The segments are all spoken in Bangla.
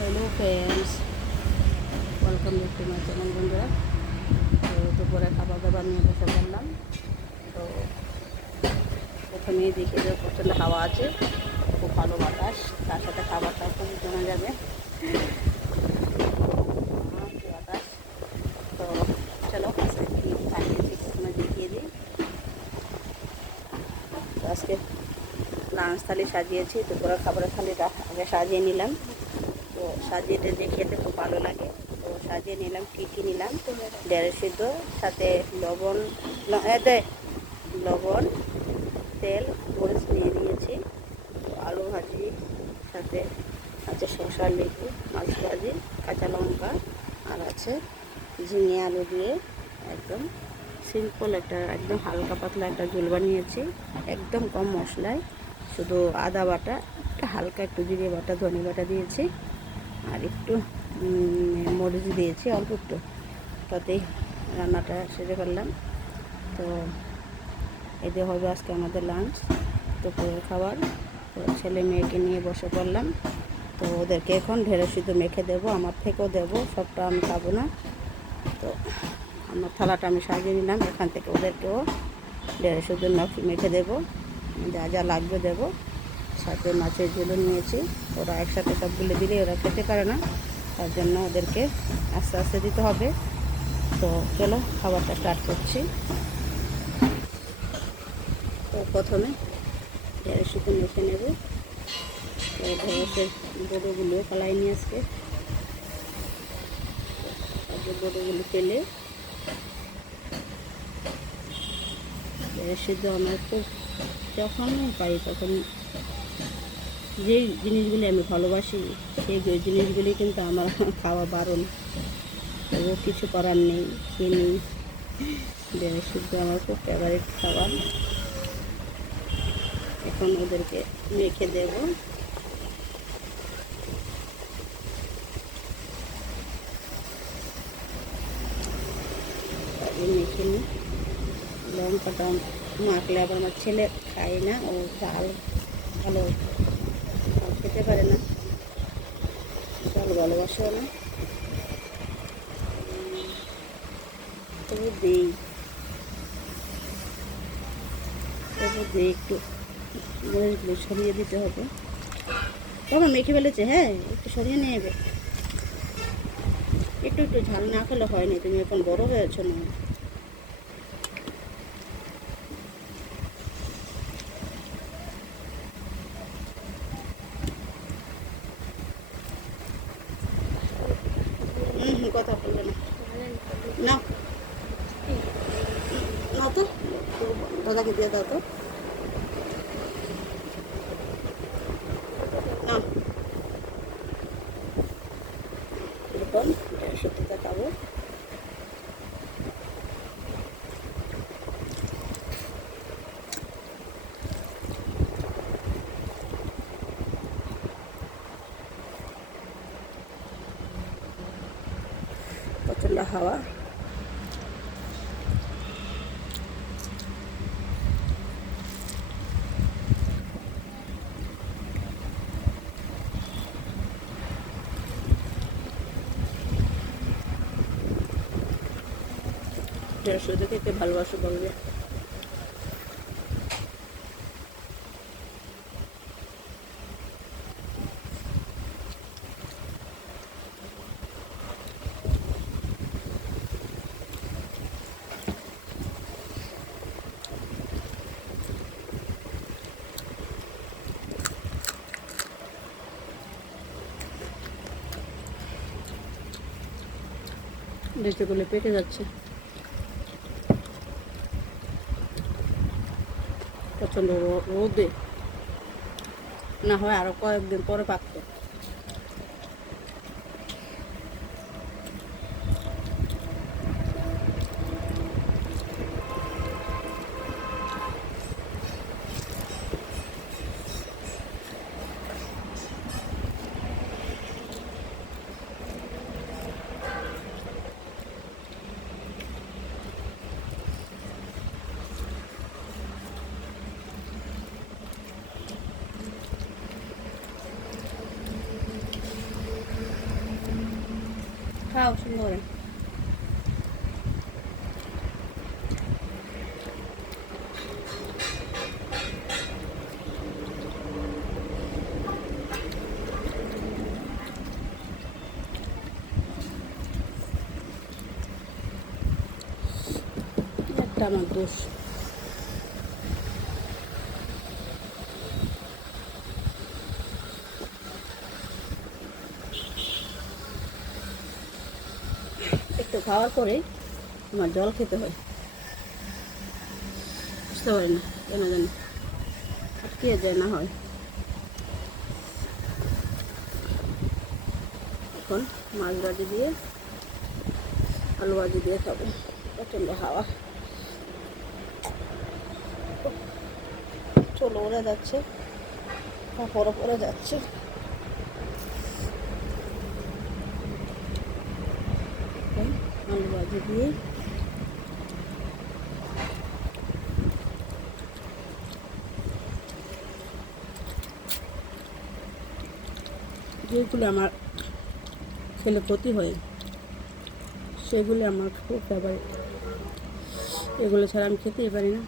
Hello friends welcome back to my channel বন্ধুরা। তো দুপুরে খাবার দাবার নিয়ে বসে পড়লাম। তো প্রথমেই দেখে যে প্রচণ্ড হাওয়া আছে। খুব ভালো বাতাস। তার সাথে খাবারটা খুব জমে যাবে। বাতাস তো চলো দেখিয়ে দিই। তো আজকে লাঞ্চ থালি সাজিয়েছি। দুপুরের খাবারের থালিটা আগে সাজিয়ে নিলাম। তো সাজিয়ে টেজে খেতে খুব ভালো লাগে। তো সাজিয়ে নিলাম, কী কী নিলাম? দেড় সিদ্ধ, সাথে লবণ, ল- এ, দে, লবণ, তেল, মরিচ নিয়ে নিয়েছি। তো আলু ভাজি, সাথে আছে শসা লেবু, মাছ ভাজি, কাঁচা লঙ্কা, আর আছে ঝিঙে আলু দিয়ে একদম সিম্পল একটা, একদম হালকা পাতলা একটা ঝোল বানিয়েছি। একদম কম মশলায়, শুধু আদা বাটা একটা হালকা একটু জিরে বাটা, ধনে বাটা দিয়েছি। আর একটু মরিচ দিয়েছি, অল্প একটু। তাতেই রান্নাটা সেরে ফেললাম। তো এতে হবে আজকে আমাদের লাঞ্চ দুপুরের খাবার। তো ছেলে মেয়েকে নিয়ে বসে পড়লাম। তো ওদেরকে এখন ঢেঁড়ে শুধু মেখে দেবো, আমার থেকেও দেবো, সবটা আমি খাব না। তো আমার থালাটা আমি সাজিয়ে নিলাম, এখান থেকে ওদেরকেও ঢেঁড়ে শুধু মেখে মেখে দেবো। যা যা লাগবে দেবো। সাথে মাছের ঝোলও নিয়েছি। ওরা একসাথে সবগুলো দিলে ওরা খেতে পারে না। তার জন্য ওদেরকে আস্তে আস্তে দিতে হবে। তো চলো, খাবারটা স্টার্ট করছি। তো প্রথমে শুধু মেখে নেব। তো ঢেঁড়সের বড়োগুলো ফেলাই নিয়ে আজকে। তারপর ঢেঁড়স সিদ্ধ আমার খুব যখন পাই তখন যেই জিনিসগুলি আমি ভালোবাসি, সেই জিনিসগুলি কিন্তু আমার খাওয়া বারণ। তবুও কিছু করার নেই খেয়ে নিই। ঢেঁড়স সিদ্ধ আমার খুব ফেভারিট খাবার। এখন ওদেরকে মেখে দেব। মেখে নিই। লঙ্কাটা মাখলে আবার আমার ছেলে খায় না, ও চাল ভালো খেতে পারে না। ঝাল ভালোবাসেও না। তবু দিই তবু দিই একটু। মরিচগুলো সরিয়ে দিতে হবে। তখন মেখে ফেলেছে হ্যাঁ? একটু সরিয়ে নিয়ে যাবে একটু একটু ঝাল না খেলে হয়নি তুমি এখন বড় হয়েছো না হুম হুম কথা বলবে না না না তো দাদাকে দিয়ে দাও তো না এরকম সত্যিটা খাব প্রচণ্ড হাওয়া দেড়শো খেতে ভালোবাসো বলবে। লিচুগুলো পেকে যাচ্ছে। প্রচণ্ড রোদে। না হয় আরও কয়েকদিন পরে পাকতো। খাও সুন্দর করে একটা আমার দোষ একটু খাওয়ার পরে আমার জল খেতে হয়। বুঝতে পারি না, কেন জানি। আটকে যায় না হয়। এখন মাছ ভাজি দিয়ে, আলু ভাজি দিয়ে খাব। প্রচণ্ড হাওয়া। চলো ওরা যাচ্ছে পরে যাচ্ছে। এখন আলু ভাজি দিয়ে যেগুলো আমার খেলে ক্ষতি হয়, সেগুলো আমার খুব ফেভারিট এগুলো ছাড়া আমি খেতেই পারি না।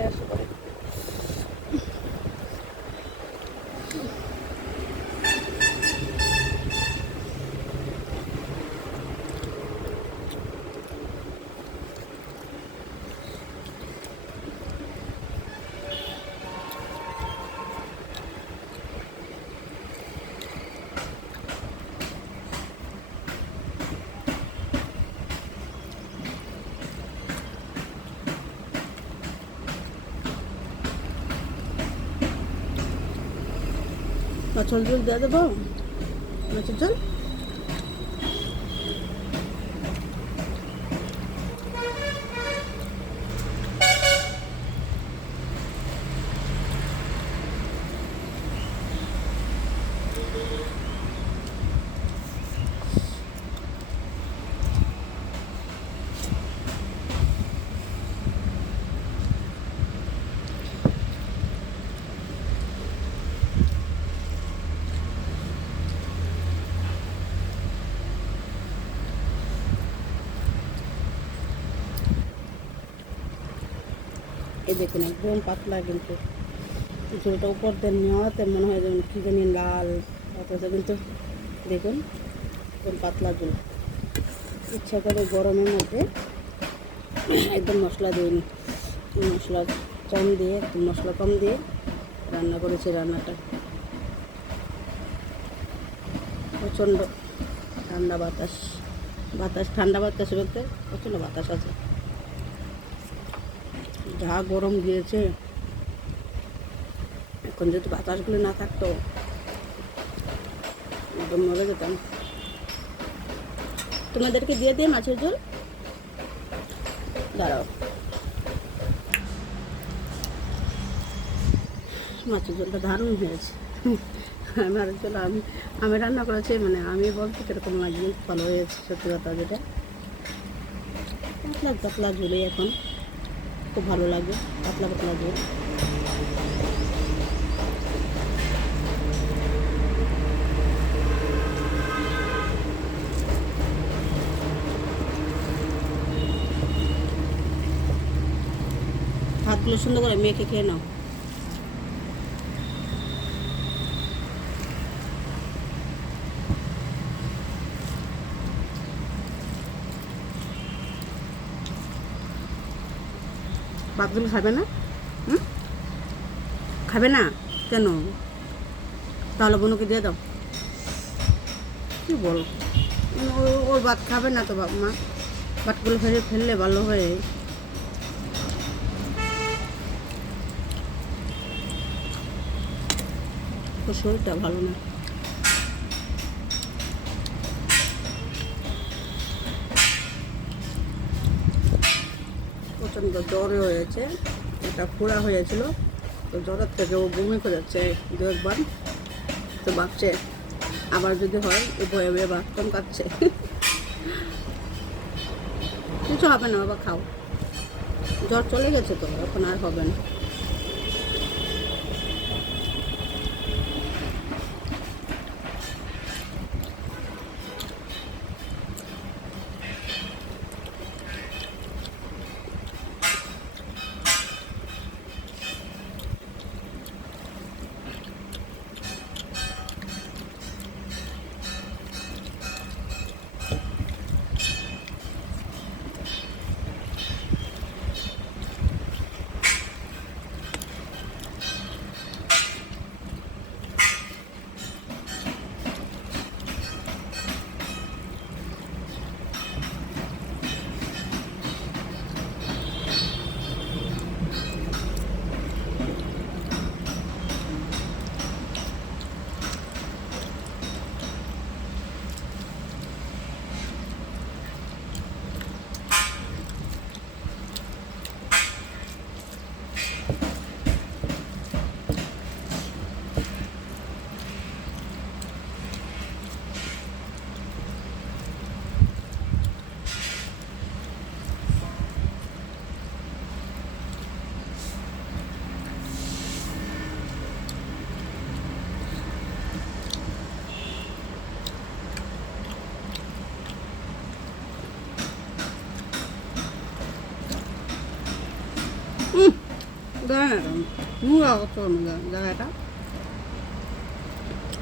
মুখে আসে মাছের জল দিয়ে দেবো মাছের ঝোল এই দেখুন একদম পাতলা কিন্তু। ঝোলটা উপর দিয়ে নেওয়াতে মনে হয় যেমন কী জানি লাল। অথচ কিন্তু দেখুন একদম পাতলা ঝোল। ইচ্ছা করে গরমের মধ্যে একদম মশলা দিইনি। মশলা কম দিয়ে, একদম মশলা কম দিয়ে রান্না করেছি রান্নাটা। প্রচণ্ড ঠান্ডা বাতাস। বাতাস, ঠান্ডা বাতাস বলতে প্রচণ্ড বাতাস আছে। যা গরম দিয়েছে। এখন যদি বাতাসগুলো না থাকতো, একদম মরে যেতাম। তোমাদেরকে দিয়ে দিয়ে মাছের ঝোল? দাঁড়াও। মাছের ঝোলটা দারুণ হয়েছে। আমার ঝোল আমি আমি রান্না করেছি মানে আমি বলতে কীরকম লাগবে ভালো হয়েছে, সত্যি কথা যেটা। পাতলা পাতলা ঝোলে এখন। খুব ভালো লাগে পাতলা পাতলা ঝোল হাতগুলো সুন্দর করে মেখে খেয়ে নাও। ভাতগুলো খাবে না? খাবে না? কেন? তাহলে বোনকে দিয়ে দাও। কি বল? ওর ভাত খাবে না তো বাপ মা। ভাতগুলো ফেলে ফেললে ভালো হয়ে। শরীরটা ভালো না। প্রচণ্ড জ্বর হয়েছে এটা খোঁড়া হয়েছিল, তো জ্বরের থেকে ও বমি করে যাচ্ছে দু একবার তো ভাবছে, আবার যদি হয় ও ভয়ে ভয়ে বাথরুম কাটছে কিছু হবে না, বাবা, খাও। জ্বর চলে গেছে তো, এখন আর হবে না। মুখ আগত জায়গাটা তো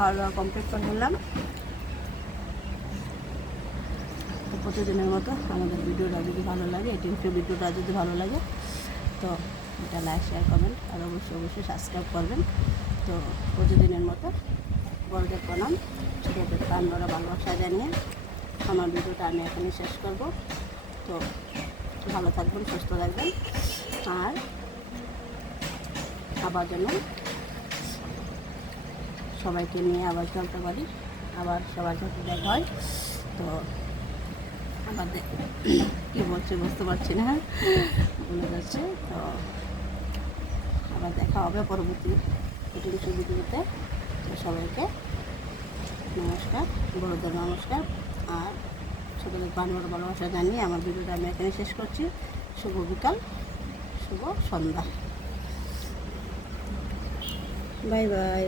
খাওয়া দাওয়া কমপ্লিট করে নিলাম। তো প্রতিদিনের মতো আমাদের ভিডিওটা যদি ভালো লাগে এটি ভিডিওটা যদি ভালো লাগে, তো এটা লাইক শেয়ার কমেন্ট আর অবশ্যই অবশ্যই সাবস্ক্রাইব করবেন। তো প্রতিদিনের মতো বড়দের প্রণাম, ছোটোদের প্রাণ বড় ভালোবাসা জানিয়ে আমার ভিডিওটা আমি এখানে শেষ করব। তো ভালো থাকবেন, সুস্থ থাকবেন, আর আবার যেন সবাইকে নিয়ে আবার চলতে পারি। আবার সবার সাথে দেখা হয়। তো আমাদের কী বলছে বুঝতে পারছি না। ভুলে যাচ্ছে তো আবার দেখা হবে পরবর্তী ভিডিওতে তো সবাইকে নমস্কার, বড়দের নমস্কার। আর ছোটোদের বড় ভালোবাসা জানিয়ে আমার ভিডিওটা আমি এখানে শেষ করছি। শুভ বিকাল, শুভ সন্ধ্যা। Bye bye.